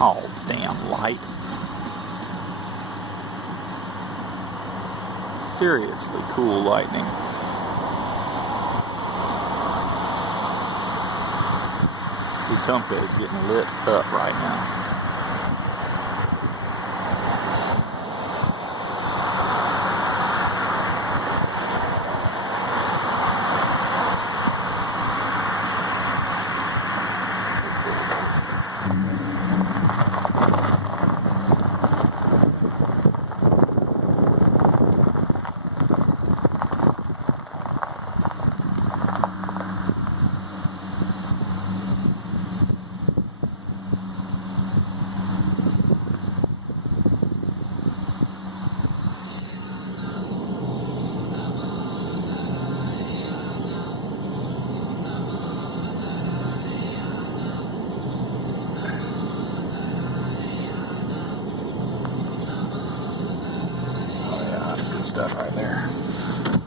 Oh, damn light. Seriously cool lightning. Wetumpka is getting lit up right now. Oh yeah, that's good stuff right there.